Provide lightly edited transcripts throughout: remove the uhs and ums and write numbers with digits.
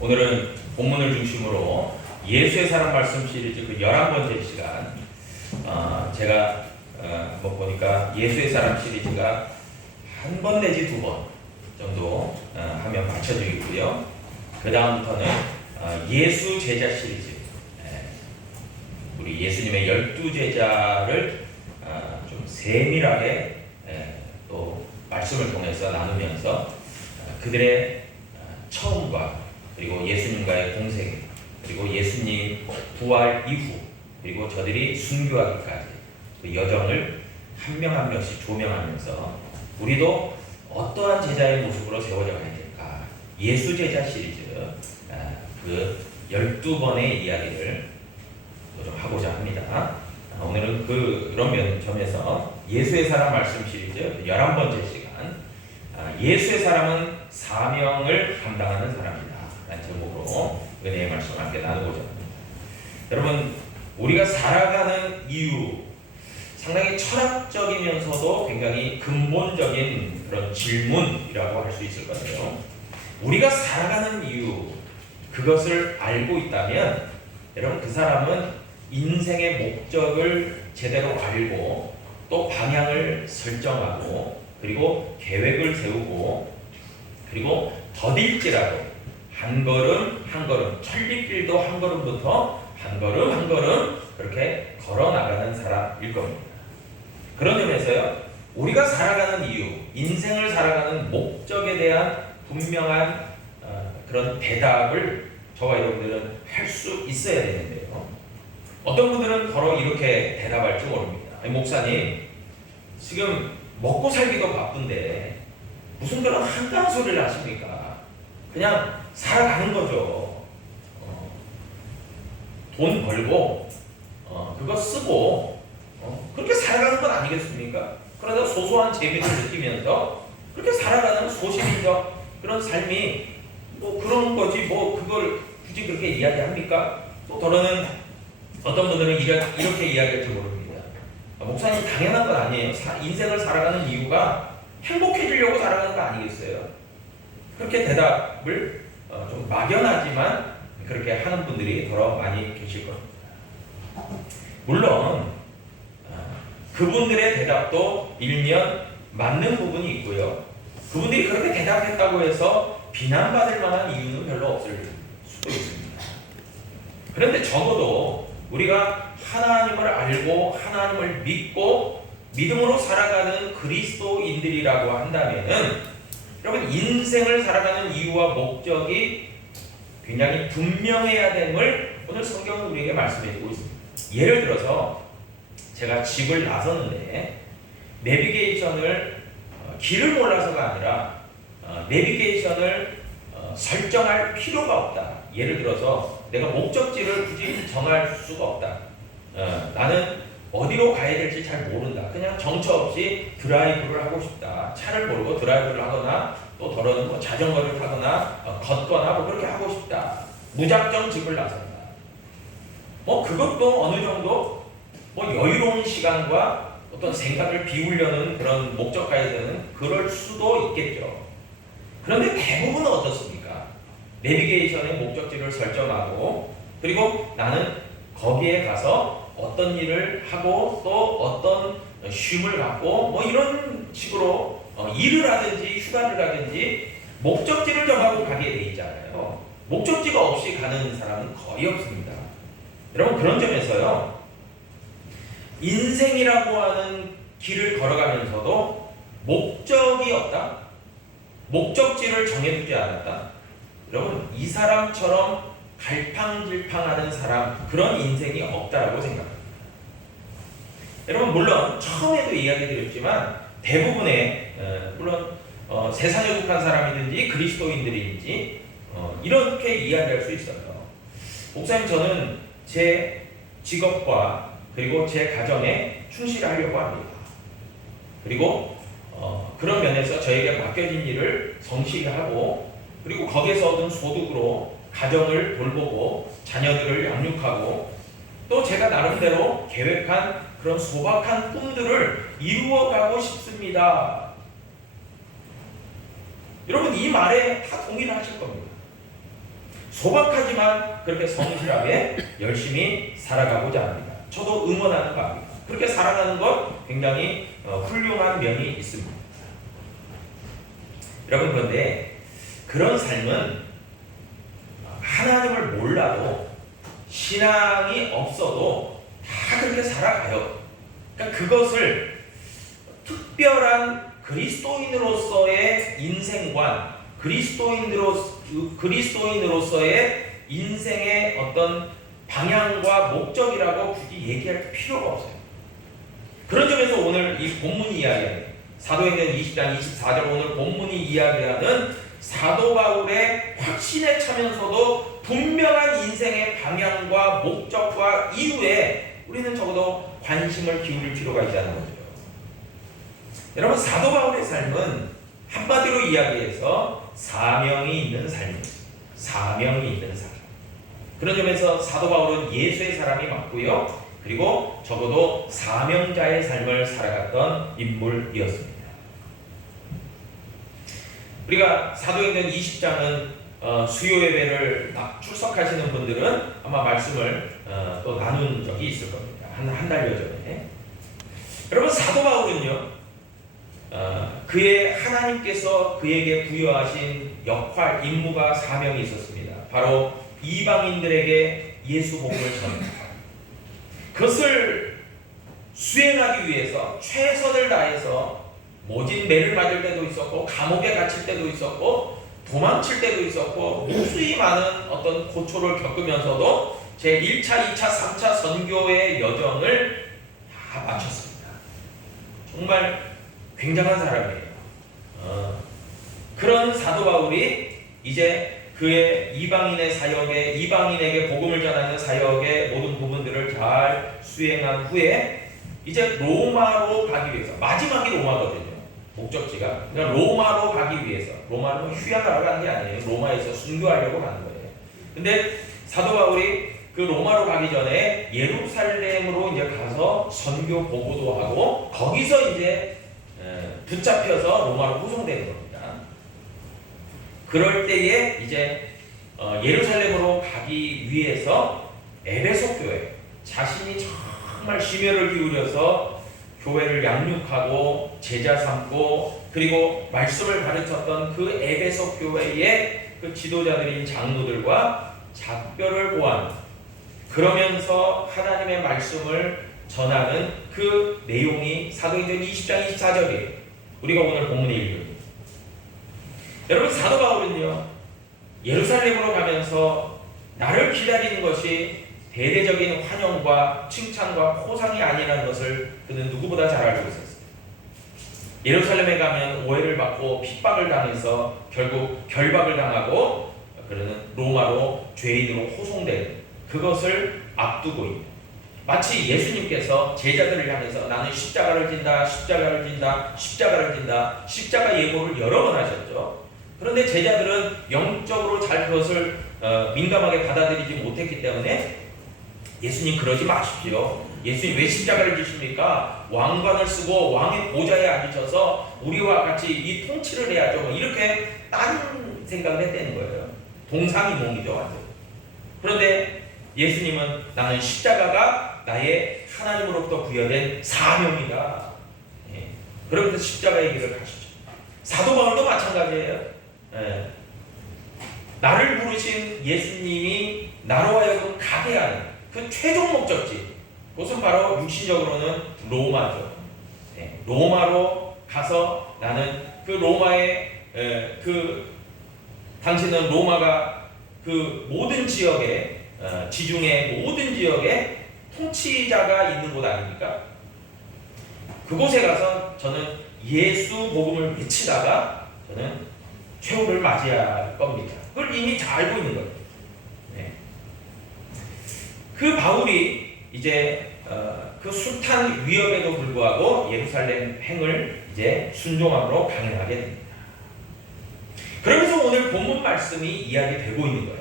오늘은 본문을 중심으로 예수의 사랑 말씀 시리즈 그 11번째 시간. 제가 보니까 예수의 사랑 시리즈가 한 번 내지 두 번 정도 하면 받쳐져 있고요. 그 다음부터는 예수 제자 시리즈. 우리 예수님의 12제자를 좀 세밀하게 또 말씀을 통해서 나누면서 그들의 처음과 그리고 예수님과의 공생, 그리고 예수님 부활 이후, 그리고 저들이 순교하기까지 그 여정을 한 명 한 명씩 조명하면서 우리도 어떠한 제자의 모습으로 세워져 가야 될까? 예수 제자 시리즈 그 12번의 이야기를 좀 하고자 합니다. 오늘은 그런 점에서 예수의 사랑 말씀 시리즈 11번째 시간, 예수의 사랑은 사명을 감당하는 사람이다 라는 제목으로 은혜의 말씀을 함께 나누고자 합니다. 여러분, 우리가 살아가는 이유, 상당히 철학적이면서도 굉장히 근본적인 그런 질문이라고 할 수 있을 건데요. 우리가 살아가는 이유, 그것을 알고 있다면 여러분, 그 사람은 인생의 목적을 제대로 알고 또 방향을 설정하고 그리고 계획을 세우고 그리고 더딜지라도 한 걸음 한 걸음, 천리길도 한 걸음부터 한 걸음 한 걸음 그렇게 걸어 나가는 사람일 겁니다. 그런 점에서요, 우리가 살아가는 이유, 인생을 살아가는 목적에 대한 분명한 그런 대답을 저와 여러분들은 할 수 있어야 되는데요. 어떤 분들은 더러 이렇게 대답할지 모릅니다. 목사님, 지금 먹고 살기도 바쁜데 무슨 그런 한가한 소리를 하십니까? 그냥 살아가는 거죠. 돈 벌고 그거 쓰고 그렇게 살아가는 건 아니겠습니까? 그러다 소소한 재미를 느끼면서 그렇게 살아가는 소시민적 그런 삶이 뭐 그런 거지, 뭐 그걸 굳이 그렇게 이야기합니까? 또 더러는 어떤 분들은 이렇게 이야기할지 모릅니다. 목사님, 당연한 건 아니에요. 인생을 살아가는 이유가 행복해지려고 살아가는 거 아니겠어요? 그렇게 대답을 좀 막연하지만 그렇게 하는 분들이 더러 많이 계실 겁니다. 물론 그분들의 대답도 일면 맞는 부분이 있고요. 그분들이 그렇게 대답했다고 해서 비난받을 만한 이유는 별로 없을 수도 있습니다. 그런데 적어도 우리가 하나님을 알고 하나님을 믿고 믿음으로 살아가는 그리스도인들이라고 한다면은 여러분, 인생을 살아가는 이유와 목적이 굉장히 분명해야 됨을 오늘 성경은 우리에게 말씀해주고 있습니다. 예를 들어서 제가 집을 나섰는데 내비게이션을 길을 몰라서가 아니라 내비게이션을 설정할 필요가 없다. 예를 들어서 내가 목적지를 굳이 정할 수가 없다. 나는 어디로 가야 될지 잘 모른다. 그냥 정처 없이 드라이브를 하고 싶다. 차를 몰고 드라이브를 하거나 또 더러는 뭐 자전거를 타거나 걷거나 뭐 그렇게 하고 싶다. 무작정 집을 나선다. 그것도 어느 정도 여유로운 시간과 어떤 생각을 비우려는 그런 목적가에 되는 그럴 수도 있겠죠. 그런데 대부분은 어떻습니까? 내비게이션의 목적지를 설정하고 그리고 나는 거기에 가서 어떤 일을 하고 또 어떤 쉼을 갖고 뭐 이런 식으로 일을 하든지 휴가를 가든지 목적지를 정하고 가게 돼 있잖아요. 목적지가 없이 가는 사람은 거의 없습니다. 여러분, 그런 점에서요, 인생이라고 하는 길을 걸어가면서도 목적이 없다? 목적지를 정해두지 않았다? 여러분, 이 사람처럼 갈팡질팡하는 사람, 그런 인생이 없다라고 생각합니다. 여러분, 물론 처음에도 이야기 드렸지만 대부분의 물론 세상에 속한 사람이든지 그리스도인들인지 이렇게 이야기할 수 있어요. 목사님, 저는 제 직업과 그리고 제 가정에 충실하려고 합니다. 그리고 그런 면에서 저에게 맡겨진 일을 성실히 하고 그리고 거기에서 얻은 소득으로 가정을 돌보고 자녀들을 양육하고 또 제가 나름대로 계획한 그런 소박한 꿈들을 이루어가고 싶습니다. 여러분, 이 말에 다 동의를 하실 겁니다. 소박하지만 그렇게 성실하게 열심히 살아가고자 합니다. 저도 응원하는 바입니다. 그렇게 살아가는 것 굉장히 훌륭한 면이 있습니다. 여러분, 그런데 그런 삶은 하나님을 몰라도 신앙이 없어도 다 그렇게 살아가요. 그러니까 그것을 특별한 그리스도인으로서의 인생관, 그리스도인으로서의 인생의 어떤 방향과 목적이라고 굳이 얘기할 필요가 없어요. 그런 점에서 오늘 이 본문이 이야기하는 사도행전 20장 24절 오늘 본문이 이야기하는 사도 바울의 확신에 차면서도 분명한 인생의 방향과 목적과 이유에 우리는 적어도 관심을 기울일 필요가 있다는 거죠. 여러분, 사도 바울의 삶은 한마디로 이야기해서 사명이 있는 삶입니다. 사명이 있는 삶. 그런 점에서 사도 바울은 예수의 사람이 맞고요. 그리고 적어도 사명자의 삶을 살아갔던 인물이었습니다. 우리가 사도행전 20장은 수요 예배를 출석하시는 분들은 아마 말씀을 또 나눈 적이 있을 겁니다. 한 달여 전에. 여러분, 사도 바울은요, 그의 하나님께서 그에게 부여하신 역할, 임무가 사명이 있었습니다. 바로 이방인들에게 예수 복음을 전합니다. 그것을 수행하기 위해서 최선을 다해서 모진 매를 맞을 때도 있었고 감옥에 갇힐 때도 있었고 도망칠 때도 있었고 무수히 많은 어떤 고초를 겪으면서도 제 1차, 2차, 3차 선교의 여정을 다 마쳤습니다. 정말 굉장한 사람이에요. 그런 사도 바울이 이제 그의 이방인의 사역에, 이방인에게 복음을 전하는 사역의 모든 부분들을 잘 수행한 후에 이제 로마로 가기 위해서, 마지막이 로마거든요. 목적지가. 그러니까 로마로 가기 위해서, 로마로 휴양하러 가는 게 아니에요. 로마에서 순교하려고 가는 거예요. 근데 사도 바울이 그 로마로 가기 전에 예루살렘으로 이제 가서 선교 보고도 하고 거기서 이제 붙잡혀서 로마로 후송되는 겁니다. 그럴 때에 이제 예루살렘으로 가기 위해서 에베소 교회, 자신이 정말 심혈을 기울여서 교회를 양육하고 제자 삼고 그리고 말씀을 가르쳤던 그 에베소 교회의 그 지도자들인 장로들과 작별을 고한, 그러면서 하나님의 말씀을 전하는 그 내용이 사도행전 20장 24절이에요. 우리가 오늘 본문에 읽은. 여러분, 사도 바울은요, 예루살렘으로 가면서 나를 기다리는 것이 대대적인 환영과 칭찬과 호상이 아니라는 것을 그는 누구보다 잘 알고 있었어요. 예루살렘에 가면 오해를 받고 핍박을 당해서 결국 결박을 당하고 그러는 로마로 죄인으로 호송되는 그것을 앞두고 있는, 마치 예수님께서 제자들을 향해서 나는 십자가를 진다, 십자가를 진다, 십자가를 진다, 십자가 예고를 여러 번 하셨죠. 그런데 제자들은 영적으로 잘 그것을 민감하게 받아들이지 못했기 때문에 예수님 그러지 마십시오. 예수님 왜 십자가를 지십니까? 왕관을 쓰고 왕의 보좌에 앉으셔서 우리와 같이 이 통치를 해야죠. 이렇게 딴 생각을 했다는 거예요. 동상이몽이죠, 완전. 그런데 예수님은 나는 십자가가 나의 하나님으로부터 부여된 사명이다. 그러면서 십자가의 길을 가시죠. 사도 바울도 마찬가지예요. 나를 부르신 예수님이 나로 하여금 가게 하는 그 최종 목적지, 그것은 바로 육신적으로는 로마죠. 로마로 가서 나는 그 로마의 당시는 로마가 그 모든 지역에 지중해 모든 지역에 통치자가 있는 곳 아닙니까? 그곳에 가서 저는 예수 복음을 외치다가 저는 최후를 맞이할 겁니다. 그걸 이미 잘 알고 있는 거예요. 그 바울이 이제 그 숱한 위협에도 불구하고 예루살렘 행을 이제 순종함으로 강행하게 됩니다. 그러면서 오늘 본문 말씀이 이야기되고 있는 거예요.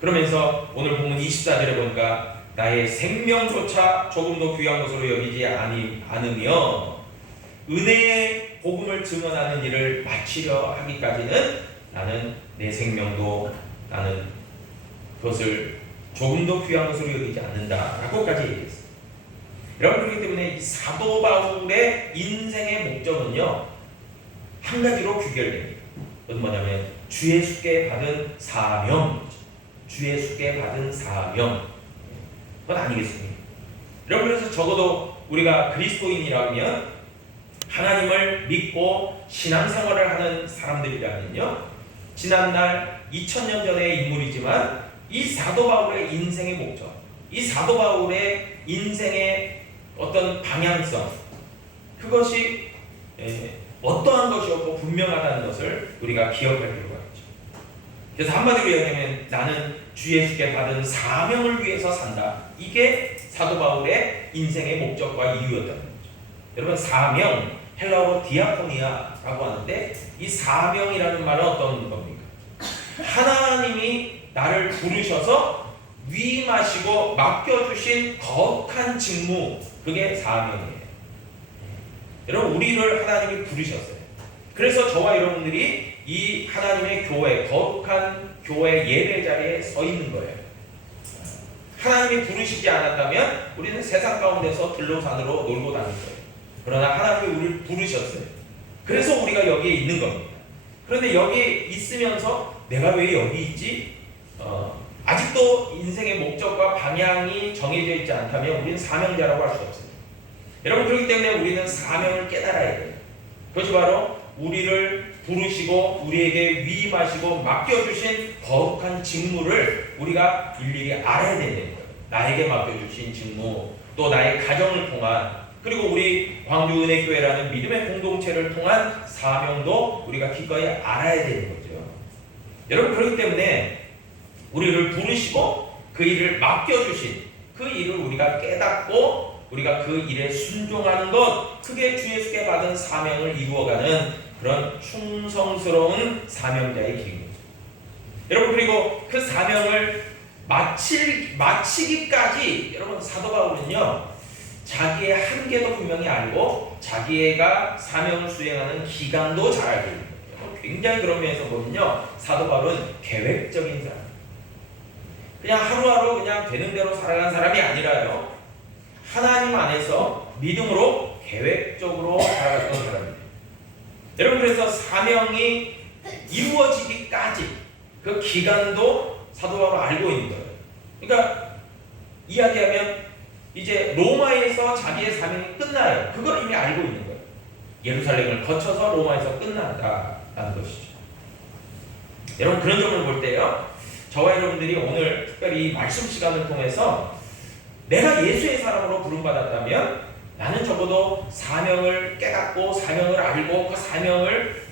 그러면서 오늘 본문 24절에 보니까 나의 생명조차 조금도 귀한 것으로 여기지 않으며 은혜의 복음을 증언하는 일을 마치려 하기까지는 나는 내 생명도 나는 그것을 조금도 귀한 것으로 여기지 않는다라고까지 얘기했어요. 여러분, 그렇기 때문에 이 사도 바울의 인생의 목적은요, 한 가지로 귀결됩니다. 그건 뭐냐면 주 예수께 받은 사명, 주 예수께 받은 사명, 그건 아니겠습니까? 여러분, 그래서 적어도 우리가 그리스도인이라면, 하나님을 믿고 신앙생활을 하는 사람들이라면요, 지난날 2000년 전의 인물이지만 이 사도 바울의 인생의 목적, 이 사도 바울의 인생의 어떤 방향성, 그것이 어떠한 것이었고 분명하다는 것을 우리가 기억할 필요가 있죠. 그래서 한마디로 얘기하면 나는 주 예수께 받은 사명을 위해서 산다. 이게 사도 바울의 인생의 목적과 이유였다는 거죠. 여러분, 사명, 헬라어로 디아코니아라고 하는데, 이 사명이라는 말은 어떤 겁니까? 하나님이 나를 부르셔서 위임하시고 맡겨주신 거룩한 직무, 그게 사명이에요. 여러분, 우리를 하나님이 부르셨어요. 그래서 저와 여러분들이 이 하나님의 교회, 거룩한 교회 예배 자리에 서 있는 거예요. 하나님이 부르시지 않았다면 우리는 세상 가운데서 들로산으로 놀고 다닐 거예요. 그러나 하나님이 우리를 부르셨어요. 그래서 우리가 여기에 있는 겁니다. 그런데 여기에 있으면서 내가 왜 여기 있지? 아직도 인생의 목적과 방향이 정해져 있지 않다면 우리는 사명자라고 할 수 없습니다. 여러분, 그렇기 때문에 우리는 사명을 깨달아야 돼요. 그것이 바로 우리를 부르시고 우리에게 위임하시고 맡겨주신 거룩한 직무를 우리가 일일이 알아야 되는 거예요. 나에게 맡겨주신 직무, 또 나의 가정을 통한, 그리고 우리 광주은혜교회라는 믿음의 공동체를 통한 사명도 우리가 기꺼이 알아야 되는 거죠. 여러분, 그렇기 때문에 우리를 부르시고 그 일을 맡겨주신 그 일을 우리가 깨닫고 우리가 그 일에 순종하는 것, 그게 주 예수께 받은 사명을 이루어가는 그런 충성스러운 사명자의 길인 거죠. 여러분, 그리고 그 사명을 마치기까지, 여러분, 사도 바울은요, 자기의 한계도 분명히 알고 자기가 사명을 수행하는 기간도 잘 알고 있는 거예요. 굉장히 그런 면에서 보면요, 사도 바울은 계획적인 사람, 그냥 하루하루 그냥 되는 대로 살아가는 사람이 아니라요, 하나님 안에서 믿음으로 계획적으로 살아갔던 사람입니다. 여러분, 그래서 사명이 이루어지기까지 그 기간도 사도 바울은 알고 있는 거예요. 그러니까 이야기하면 이제 로마에서 자기의 사명이 끝나요. 그걸 이미 알고 있는 거예요. 예루살렘을 거쳐서 로마에서 끝난다라는 것이죠. 여러분, 그런 점을 볼 때요, 저와 여러분들이 오늘 특별히 말씀 시간을 통해서 내가 예수의 사람으로 부름받았다면 나는 적어도 사명을 깨닫고 사명을 알고 그 사명을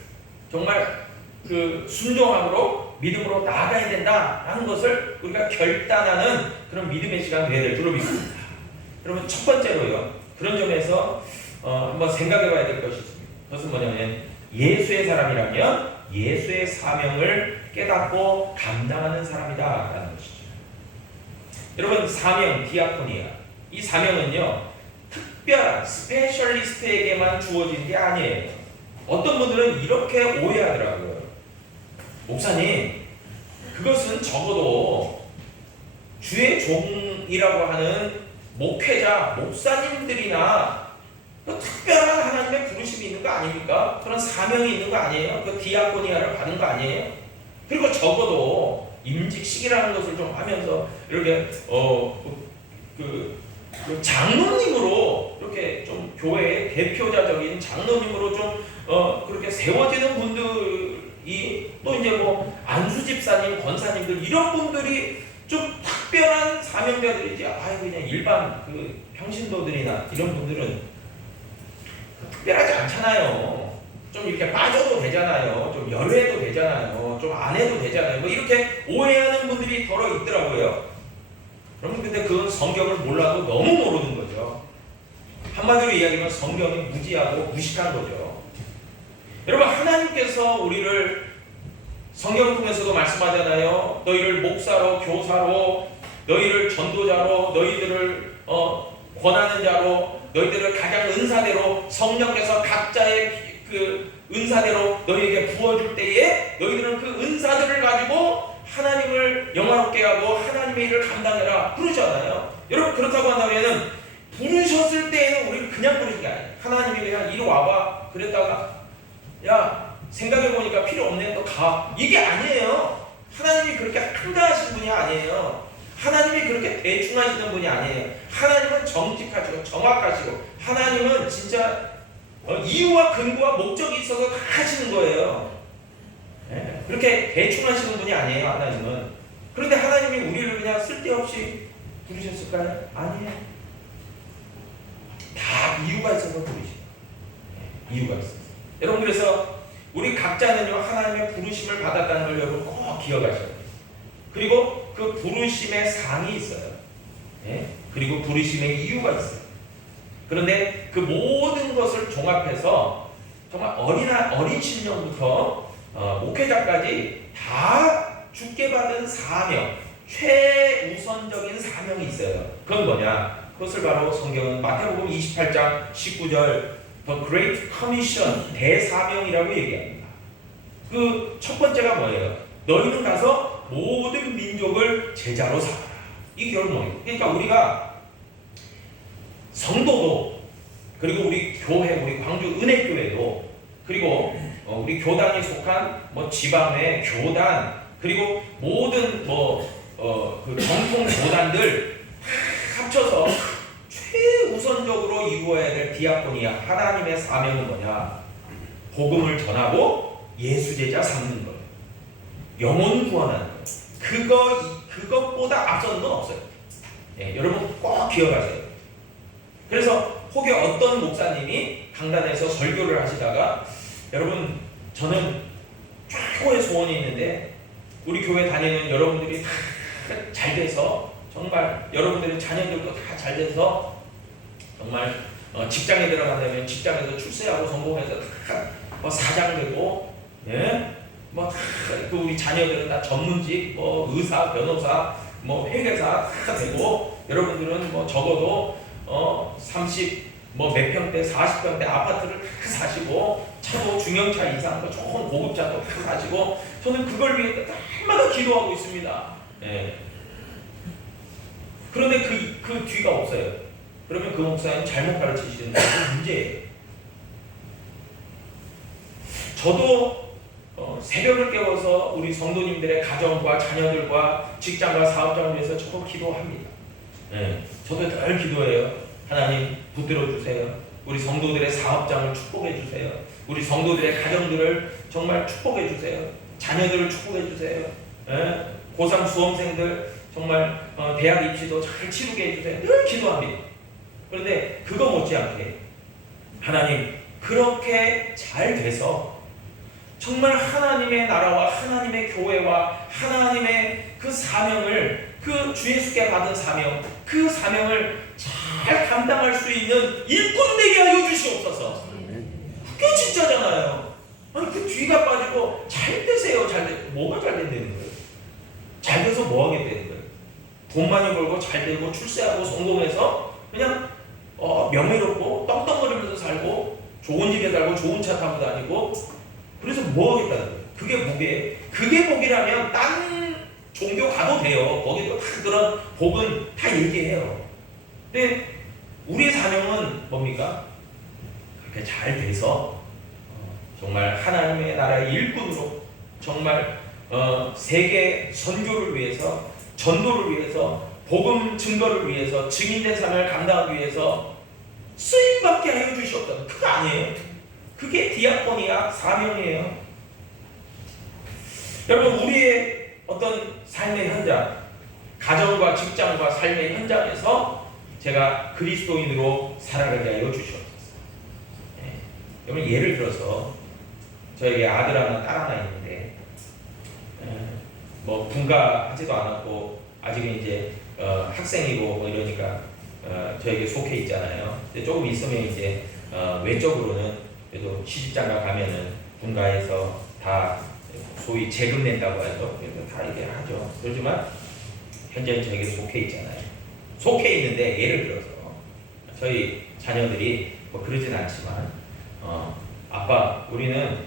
정말 그 순종함으로 믿음으로 나아가야 된다라는 것을 우리가 결단하는 그런 믿음의 시간 되어야 될 줄로 믿습니다. 여러분, 첫 번째로요, 그런 점에서 한번 생각해 봐야 될 것이 있습니다. 그것은 뭐냐면 예수의 사람이라면 예수의 사명을 깨닫고 감당하는 사람이다라는 것이죠. 여러분, 사명, 디아코니아, 이 사명은요, 특별한 스페셜리스트에게만 주어진 게 아니에요. 어떤 분들은 이렇게 오해하더라고요. 목사님, 그것은 적어도 주의 종이라고 하는 목회자, 목사님들이나 특별한 하나님의 부르심이 있는 거 아닙니까? 그런 사명이 있는 거 아니에요? 그 디아코니아를 받은 거 아니에요? 그리고 적어도 임직식이라는 것을 좀 하면서 이렇게 그 장로님으로 이렇게 좀 교회의 대표자적인 장로님으로 좀 그렇게 세워지는 분들이, 또 이제 뭐 안수 집사님, 권사님들, 이런 분들이 좀 특별한 사명자들이지, 그냥 일반 그 평신도들이나 이런 분들은 특별하지 않잖아요. 좀 이렇게 빠져도 되잖아요. 좀 열외도 되잖아요. 좀 안 해도 되잖아요. 뭐 이렇게 오해하는 분들이 더러 있더라고요. 여러분, 근데 그건 성경을 몰라도 너무 모르는 거죠. 한마디로 이야기하면 성경이 무지하고 무식한 거죠. 여러분, 하나님께서 우리를 성경을 통해서도 말씀하잖아요. 너희를 목사로, 교사로, 너희를 전도자로, 너희들을 권하는 자로, 너희들을 각양 은사대로 성령께서 각자의 그 은사대로 너희에게 부어줄 때에 너희들은 그 은사들을 가지고 하나님을 영화롭게 하고 하나님의 일을 감당해라 부르잖아요. 여러분 그렇다고 한다면 부르셨을 때에는 우리를 그냥 부르는 게 아니에요. 하나님이 그냥 이리 와봐 그랬다가 야 생각해보니까 필요 없네 너 가 이게 아니에요. 하나님이 그렇게 한가하신 분이 아니에요. 하나님이 그렇게 대충 하시는 분이 아니에요. 하나님은 정직하시고 정확하시고 하나님은 진짜 이유와 근거와 목적이 있어서 다 하시는 거예요. 그렇게 대충 하시는 분이 아니에요. 하나님은. 그런데 하나님이 우리를 그냥 쓸데없이 부르셨을까요? 아니에요. 다 이유가 있어서 부르시죠. 이유가 있어서. 여러분 그래서 우리 각자는요 하나님의 부르심을 받았다는 걸 여러분 꼭 기억하셔야 돼요. 그리고 그 부르심의 상이 있어요. 그리고 부르심의 이유가 있어요. 그런데 그 모든 것을 종합해서 정말 어린 신령부터 목회자까지 다 주께 받은 사명, 최우선적인 사명이 있어요. 그건 뭐냐? 그것을 바로 성경은 마태복음 28장 19절 The Great Commission 대사명이라고 얘기합니다. 그 첫 번째가 뭐예요? 너희는 가서 모든 민족을 제자로 삼아라. 이게 결국 뭐예요? 그러니까 우리가 성도도 그리고 우리 교회, 우리 광주 은혜교회도 그리고 우리 교단이 속한 지방의 교단 그리고 모든 그 정통 교단들 다 합쳐서 최우선적으로 이루어야 될 디아코니아 하나님의 사명은 뭐냐? 복음을 전하고 예수제자 삼는 거예요. 영혼 구원하는 거예요. 그것보다 앞서는 건 없어요. 여러분 꼭 기억하세요. 그래서 혹여 어떤 목사님이 강단에서 설교를 하시다가 여러분 저는 최고의 소원이 있는데 우리 교회 다니는 여러분들이 다 잘 돼서 정말 여러분들의 자녀들도 다 잘 돼서 정말 직장에 들어간다면 직장에서 출세하고 성공해서 다 사장 되고 그 우리 자녀들은 다 전문직 의사, 변호사, 회계사 다 되고 여러분들은 적어도 30 몇 평대 40평대 아파트를 다 사시고 차도 중형차 이상 좋은 고급차도 다 사시고 저는 그걸 위해 날마다 기도하고 있습니다. 그런데 그 뒤가 없어요. 그러면 그 목사님 잘못 가르치시는 게 문제예요. 저도 새벽을 깨워서 우리 성도님들의 가정과 자녀들과 직장과 사업장을 위해서 저도 기도합니다. 저도 늘 기도해요. 하나님 붙들어 주세요. 우리 성도들의 사업장을 축복해 주세요. 우리 성도들의 가정들을 정말 축복해 주세요. 자녀들을 축복해 주세요. 고3 수험생들 정말 대학 입시도 잘 치르게 해주세요. 늘 기도합니다. 그런데 그거 못지않게 하나님 그렇게 잘 돼서 정말 하나님의 나라와 하나님의 교회와 하나님의 그 사명을 그 주 예수께 받은 사명 그 사명을 잘 감당할 수 있는 일꾼 되게 하여 주시옵소서. 그게 진짜잖아요. 아니 그 뒤가 빠지고 잘 되세요. 잘 돼. 뭐가 잘 된다는 거예요? 잘 돼서 뭐 하게 되는 거예요? 돈 많이 벌고 잘 되고 출세하고 성공해서 그냥 명예롭고 떡떡거리면서 살고 좋은 집에 살고 좋은 차 타고 다니고 그래서 뭐 하겠다는 거예요? 그게 복이에요. 그게 복이라면 딴 종교 가도 돼요. 거기도 다 그런 복은 다 얘기해요. 근데 우리의 사명은 뭡니까? 그렇게 잘 돼서 정말 하나님의 나라의 일꾼으로 정말 세계 선교를 위해서 전도를 위해서 복음 증거를 위해서 증인된 삶을 감당하기 위해서 쓰임받게 하여 주셨다. 그거 아니에요. 그게 디아코니아 사명이에요. 여러분 우리의 어떤 삶의 현장 가정과 직장과 삶의 현장에서 제가 그리스도인으로 살아가게 하여 주시옵소서. 여러분 예를 들어서 저에게 아들 하나 딸 하나 있는데 분가하지도 않았고 아직은 이제 학생이고 이러니까 저에게 속해 있잖아요. 근데 조금 있으면 이제 외적으로는 그래도 시집장가 가면은 분가해서 다 소위 재금 낸다고 하죠. 다 얘기하죠. 그렇지만 현재는 저에게 속해 있잖아요. 속해 있는데 예를 들어서 저희 자녀들이 그러진 않지만 아빠 우리는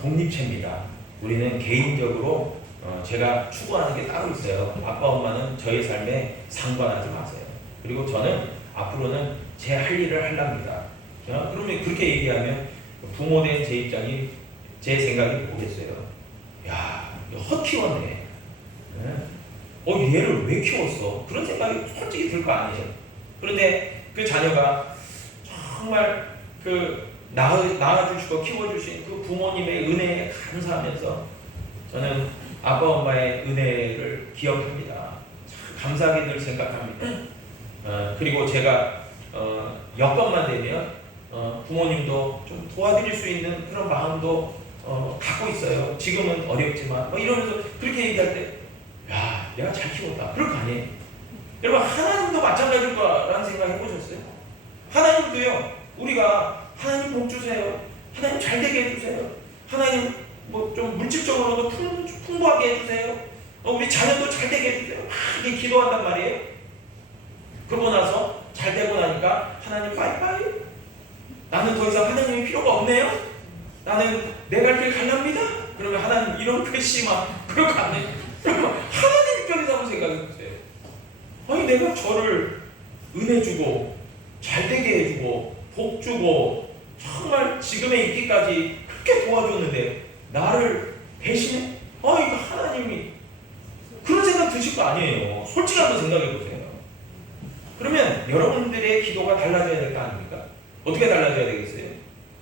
독립체입니다. 우리는 개인적으로 제가 추구하는 게 따로 있어요. 아빠 엄마는 저의 삶에 상관하지 마세요. 그리고 저는 앞으로는 제 할 일을 하랍니다. 그러면 그렇게 얘기하면 부모된 제 입장이, 제 생각이 뭐겠어요? 야, 헛 키웠네. 얘를 왜 키웠어? 그런 생각이 솔직히 들 거 아니에요. 그런데 그 자녀가 정말 낳아주시고 키워주신 그 부모님의 은혜에 감사하면서 저는 아빠 엄마의 은혜를 기억합니다. 참 감사하게 늘 생각합니다. 그리고 제가 여건만 되면 부모님도 좀 도와드릴 수 있는 그런 마음도 갖고 있어요. 지금은 어렵지만 이러면서 그렇게 얘기할 때, 야, 내가 잘 키웠다, 그럴 거 아니에요. 여러분, 하나님도 마찬가지일 거라는 생각 해보셨어요? 하나님도요, 우리가 하나님 복 주세요, 하나님 잘 되게 해주세요, 하나님 좀 물질적으로도 풍부하게 해주세요, 우리 자녀도 잘 되게 해주세요, 이렇게 기도한단 말이에요. 그러고 나서 잘 되고 나니까 하나님 빠이빠이, 나는 더 이상 하나님이 필요가 없네요, 나는 내 갈 길 갈랍니다. 그러면 하나님 이런 괘씸한 그럴 거 아니에요? 그러면 하나님 입장에서 한번 생각해보세요. 아니, 내가 저를 은혜 주고 잘 되게 해주고 복 주고 정말 지금에 있기까지 그렇게 도와줬는데 나를 배신해? 이거 하나님이, 그런 생각 드실 거 아니에요. 솔직히 한번 생각해보세요. 그러면 여러분들의 기도가 달라져야 될 거 아닙니까? 어떻게 달라져야 되겠어요?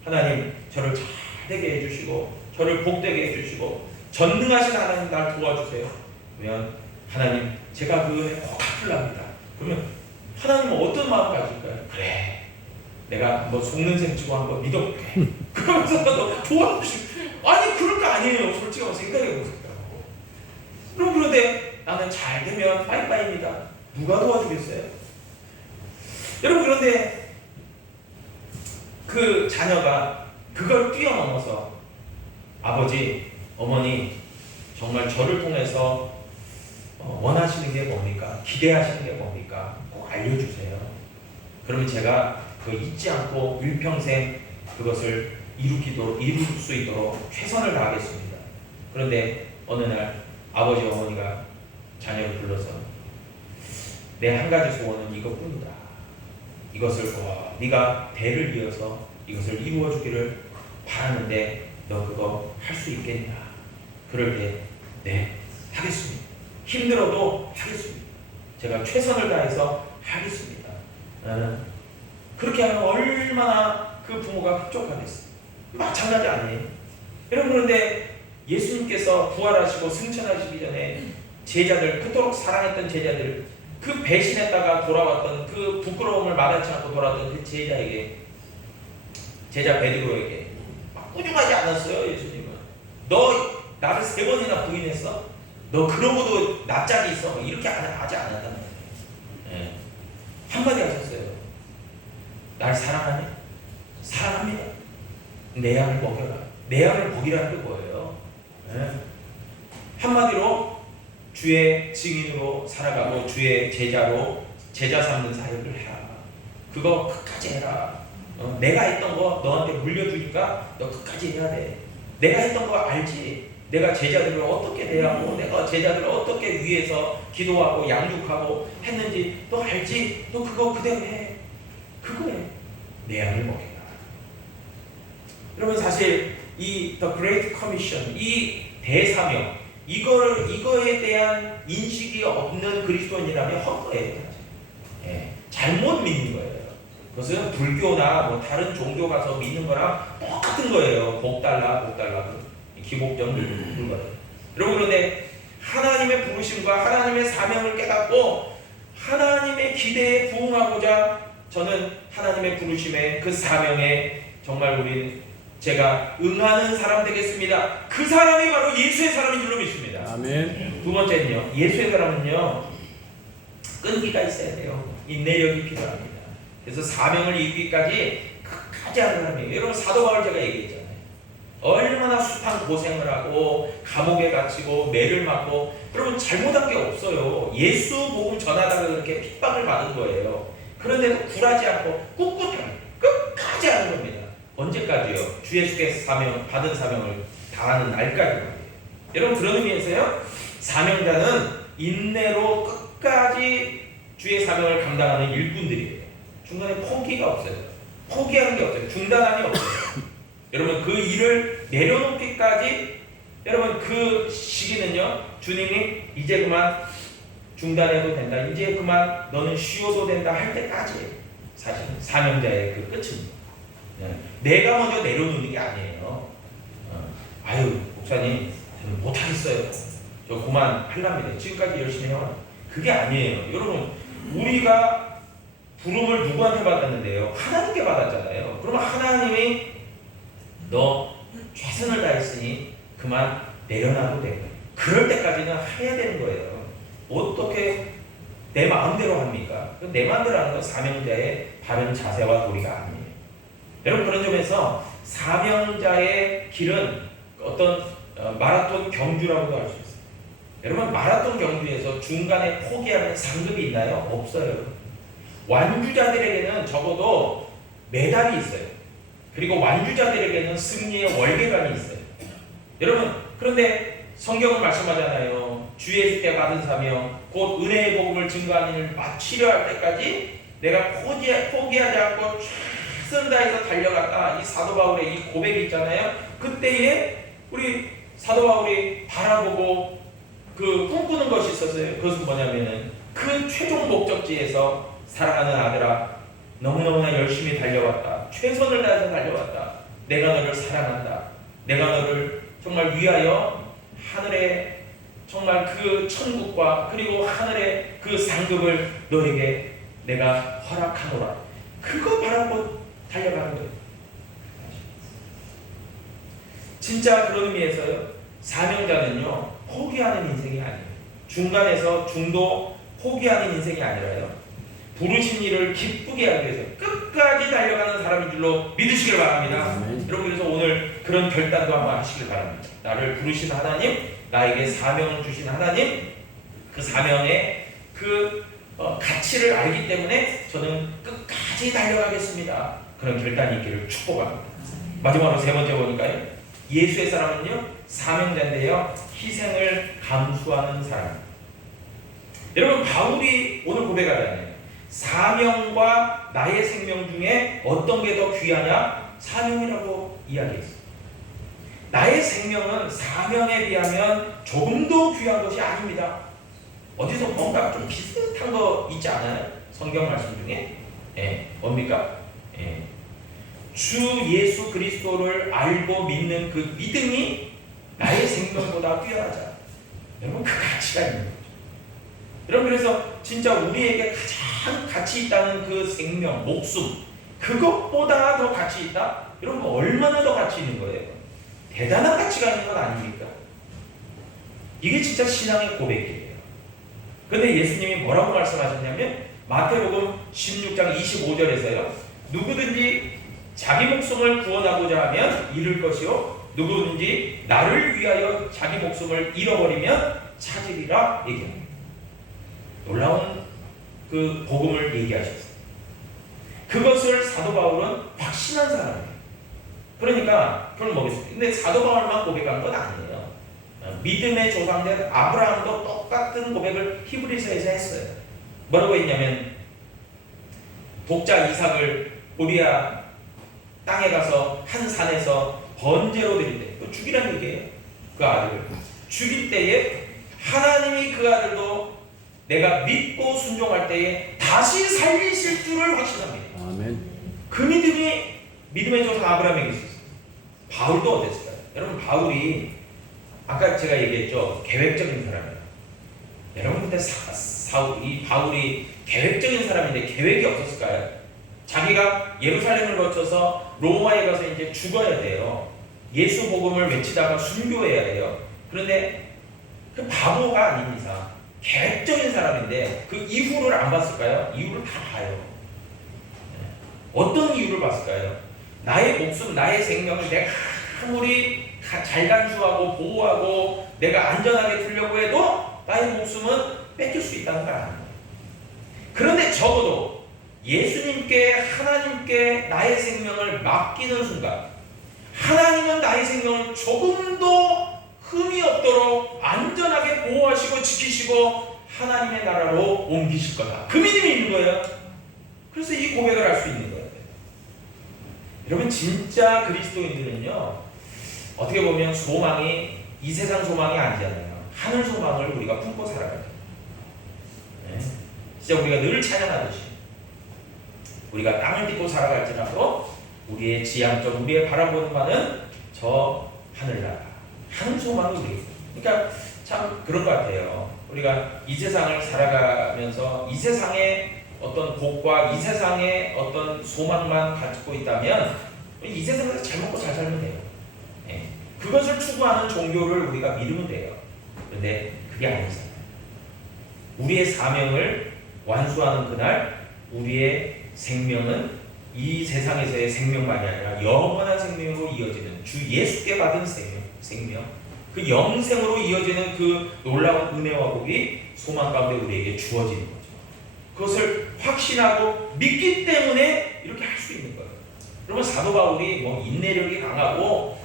하나님, 저를 잘 되게 해주시고 저를 복되게 해주시고 전능하신 하나님, 날 도와주세요. 그러면 하나님, 제가 그 은혜 꼭 갚으랍니다. 그러면 하나님은 어떤 마음 가질까요? 그래, 내가 속는 셈 치고 한번 믿어볼게. 그러면서 너 도와주시고, 아니, 그럴 거 아니에요. 솔직히 한번 생각해보세요. 그런데 나는 잘 되면 빠이빠이입니다. 누가 도와주겠어요? 여러분, 그런데 그 자녀가 그걸 뛰어넘어서 아버지, 어머니, 정말 저를 통해서 원하시는 게 뭡니까? 기대하시는 게 뭡니까? 꼭 알려주세요. 그러면 제가 그 잊지 않고 일평생 그것을 이룰 수 있도록 최선을 다하겠습니다. 그런데 어느 날 아버지, 어머니가 자녀를 불러서 내 한 가지 소원은 이것뿐이다. 이것을 네가 대를 이어서 이것을 이루어 주기를 바라는데 너 그거 할 수 있겠냐? 그럴 때 네, 하겠습니다. 힘들어도 하겠습니다. 제가 최선을 다해서 하겠습니다. 그렇게 하면 얼마나 그 부모가 흡족하겠어요. 마찬가지 아니에요? 여러분, 그런데 예수님께서 부활하시고 승천하시기 전에 제자들, 그토록 사랑했던 제자들, 그 배신했다가 돌아왔던 그 부끄러움을 말하지 않고 돌아왔던 그 제자에게, 제자 베드로에게 막 꾸중하지 않았어요. 예수님은 너 나를 3번이나 부인했어? 너 그러고도 낯짝이 있어? 이렇게 하지 않았단 말이에요. 한마디 하셨어요. 날 사랑하냐? 사랑합니다. 내 양을 먹여라. 내 양을 먹이라는 게 뭐예요? 한마디로 주의 증인으로 살아가고 주의 제자로 제자 삼는 사역을 해라. 그거 끝까지 해라. 내가 했던 거 너한테 물려주니까 너 끝까지 해야 돼. 내가 했던 거 알지? 내가 제자들을 어떻게 대하고 내가 제자들을 어떻게 위해서 기도하고 양육하고 했는지 너 알지? 너 그거 그대로 해. 그거 해. 내 양을 먹여라. 여러분, 사실 이 The Great Commission, 이 대사명, 이거에 대한 인식이 없는 그리스도인이라면 헛거예요. 잘못 믿는 거예요. 그것은 불교나 다른 종교 가서 믿는 거랑 똑같은 거예요. 복 달라, 기복전 늙은 거예요. 여러분, 그런데 하나님의 부르심과 하나님의 사명을 깨닫고 하나님의 기대에 부응하고자 저는 하나님의 부르심에, 그 사명에 정말 제가 응하는 사람 되겠습니다. 그 사람이 바로 예수의 사람인 줄로 믿습니다. 아멘. 두 번째는요, 예수의 사람은요, 끈기가 있어야 돼요. 인내력이 필요합니다. 그래서 사명을 이루기까지 끝까지 하는 사람이에요. 여러분, 사도 바울 제가 얘기했잖아요. 얼마나 숱한 고생을 하고 감옥에 갇히고 매를 맞고, 여러분, 잘못한 게 없어요. 예수 복음 전하다가 그렇게 핍박을 받은 거예요. 그런데도 굴하지 않고 꿋꿋하게 끝까지 하는 겁니다. 언제까지요? 주 예수께서 받은 사명을 다하는 날까지 말이에요. 여러분 그런 의미에서요, 사명자는 인내로 끝까지 주의 사명을 감당하는 일꾼들이에요. 중간에 포기가 없어요. 포기하는 게 없어요. 중단함이 없어요. 여러분 그 일을 내려놓기까지, 여러분 그 시기는요, 주님이 이제 그만 중단해도 된다, 이제 그만 너는 쉬어도 된다 할 때까지 사실 사명자의 그 끝입니다. 내가 먼저 내려놓는 게 아니에요. 아유 목사님 저는 못하겠어요, 저 그만 하랍니다, 지금까지 열심히 해왔는데. 그게 아니에요. 여러분 우리가 부름을 누구한테 받았는데요? 하나님께 받았잖아요. 그러면 하나님이 너 최선을 다했으니 그만 내려놔도 돼, 그럴 때까지는 해야 되는 거예요. 어떻게 내 마음대로 합니까? 내 마음대로 하는 건 사명자의 바른 자세와 도리가 아니에요. 여러분 그런 점에서 사명자의 길은 어떤 마라톤 경주라고도 할 수 있어요. 여러분 마라톤 경주에서 중간에 포기하는 상급이 있나요? 없어요. 완주자들에게는 적어도 메달이 있어요. 그리고 완주자들에게는 승리의 월계관이 있어요. 여러분 그런데 성경은 말씀하잖아요. 주 예수 때 받은 사명, 곧 은혜의 복음을 증거하는 일을 마치려 할 때까지 내가 포기하지 않고 최선 다해서 달려갔다. 이 사도 바울의 이 고백이 있잖아요. 그때에 우리 사도 바울이 바라보고 그 꿈꾸는 것이 있었어요. 그것은 뭐냐면은 그 최종 목적지에서 사랑하는 아들아, 너무너무나 열심히 달려왔다. 최선을 다해서 달려왔다. 내가 너를 사랑한다. 내가 너를 정말 위하여 하늘의 정말 그 천국과 그리고 하늘의 그 상급을 너에게 내가 허락하노라. 그거 바라고 달려가는 거예요. 진짜 그런 의미에서요, 사명자는요 포기하는 인생이 아니에요. 중간에서 중도 포기하는 인생이 아니라요, 부르신 일을 기쁘게 하기 위해서 끝까지 달려가는 사람인 줄로 믿으시길 바랍니다. 여러분 그래서 오늘 그런 결단도 한번 하시길 바랍니다. 나를 부르신 하나님, 나에게 사명을 주신 하나님, 그 사명의 그 가치를 알기 때문에 저는 끝까지 달려가겠습니다. 그런 결단이 있기를 축복합니다. 마지막으로 세 번째 보니까요, 예수의 사람은요 사명자인데요 희생을 감수하는 사람. 여러분 바울이 오늘 고백하잖아요. 사명과 나의 생명 중에 어떤 게 더 귀하냐? 사명이라고 이야기했어요. 나의 생명은 사명에 비하면 조금 더 귀한 것이 아닙니다. 어디서 뭔가 좀 비슷한 거 있지 않아요? 성경 말씀 중에? 뭡니까? 주 예수 그리스도를 알고 믿는 그 믿음이 나의 생명보다 뛰어나잖아요. 여러분 그 가치가 있는 거죠. 여러분 그래서 진짜 우리에게 가장 가치 있다는 그 생명, 목숨, 그것보다 더 가치 있다? 여러분 얼마나 더 가치 있는 거예요? 대단한 가치가 있는 건 아닙니까? 이게 진짜 신앙의 고백이에요. 근데 예수님이 뭐라고 말씀하셨냐면 마태복음 16장 25절에서요 누구든지 자기 목숨을 구원하고자 하면 잃을 것이요 누구든지 나를 위하여 자기 목숨을 잃어버리면 찾으리라 얘기합니다. 놀라운 그 복음을 얘기하셨어요. 그것을 사도 바울은 확신한 사람이에요. 그러니까 그건 뭐겠어요? 근데 사도 바울만 고백한 건 아니에요. 믿음의 조상된 아브라함도 똑같은 고백을 히브리서에서 했어요. 뭐라고 했냐면 독자 이삭을 모리아 땅에 가서 한 산에서 번제로 드릴 때, 그 죽이라는 얘기예요. 그 아들을 죽일 때에 하나님이 그 아들도 내가 믿고 순종할 때에 다시 살리실 줄을 확신합니다. 아멘. 그 믿음이 믿음의 조상 아브라함에게 있었어요. 바울도 어땠을까요? 여러분 바울이 아까 제가 얘기했죠. 계획적인 사람이에요. 여러분 근데 이 바울이 계획적인 사람인데 계획이 없었을까요? 자기가 예루살렘을 거쳐서 로마에 가서 이제 죽어야 돼요. 예수 복음을 외치다가 순교해야 돼요. 그런데 그 바보가 아닌 이상 계획적인 사람인데 그 이후를 안 봤을까요? 이유를 다 봐요. 어떤 이유를 봤을까요? 나의 목숨, 나의 생명을 내가 아무리 잘 간수하고 보호하고 내가 안전하게 두려고 해도 나의 목숨은 뺏길 수 있다는 거 아니에요. 그런데 적어도 예수님께 하나님께 나의 생명을 맡기는 순간 하나님은 나의 생명을 조금도 흠이 없도록 안전하게 보호하시고 지키시고 하나님의 나라로 옮기실 거다. 그 믿음이 있는 거예요. 그래서 이 고백을 할 수 있는 거예요. 여러분, 진짜 그리스도인들은요, 어떻게 보면 소망이 이 세상 소망이 아니잖아요. 하늘 소망을 우리가 품고 살아가야 돼요. 네. 진짜 우리가 늘 찬양하듯이 우리가 땅을 딛고 살아갈지라도 우리의 지향점, 우리의 바라보는 바는 저 하늘나라, 하늘 소망이 우리. 그러니까 참 그런 것 같아요. 우리가 이 세상을 살아가면서 이 세상의 어떤 복과 이 세상의 어떤 소망만 갖고 있다면 이 세상에서 잘 먹고 잘 살면 돼요. 네. 그것을 추구하는 종교를 우리가 믿으면 돼요. 그런데 그게 아니잖아요. 우리의 사명을 완수하는 그날 우리의 생명은 이 세상에서의 생명만이 아니라 영원한 생명으로 이어지는 주 예수께 받은 생명, 그 영생으로 이어지는 그 놀라운 은혜와 복이 소망 가운데 우리에게 주어지는 거죠. 그것을 확신하고 믿기 때문에 이렇게 할 수 있는 거예요. 여러분, 사도 바울이 뭐 인내력이 강하고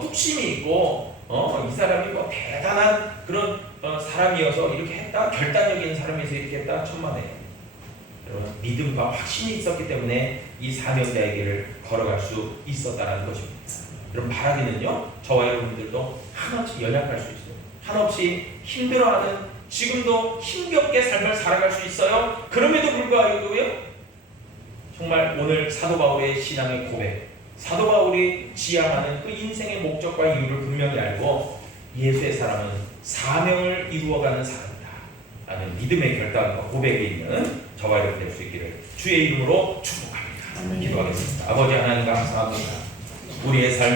뚝심이 있고 이 사람이 뭐 대단한 그런 사람이어서 이렇게 했다, 결단력 있는 사람이어서 이렇게 했다, 천만에요. 여러분, 믿음과 확신이 있었기 때문에 이 사명자의 길을 걸어갈 수 있었다는 것입니다. 여러분, 바라기는요, 저와 여러분들도 한없이 연약할 수 있어요. 한없이 힘들어하는, 지금도 힘겹게 삶을 살아갈 수 있어요. 그럼에도 불구하고요, 정말 오늘 사도 바울의 신앙의 고백, 사도 바울이 지향하는 그 인생의 목적과 이유를 분명히 알고 예수의 사람은 사명을 이루어가는 사람이다 라는 믿음의 결단과 고백이 있는 저와 여러분 될 수 있기를 주의 이름으로 축복합니다. 기도하겠습니다. 아버지 하나님, 감사합니다. 우리의 삶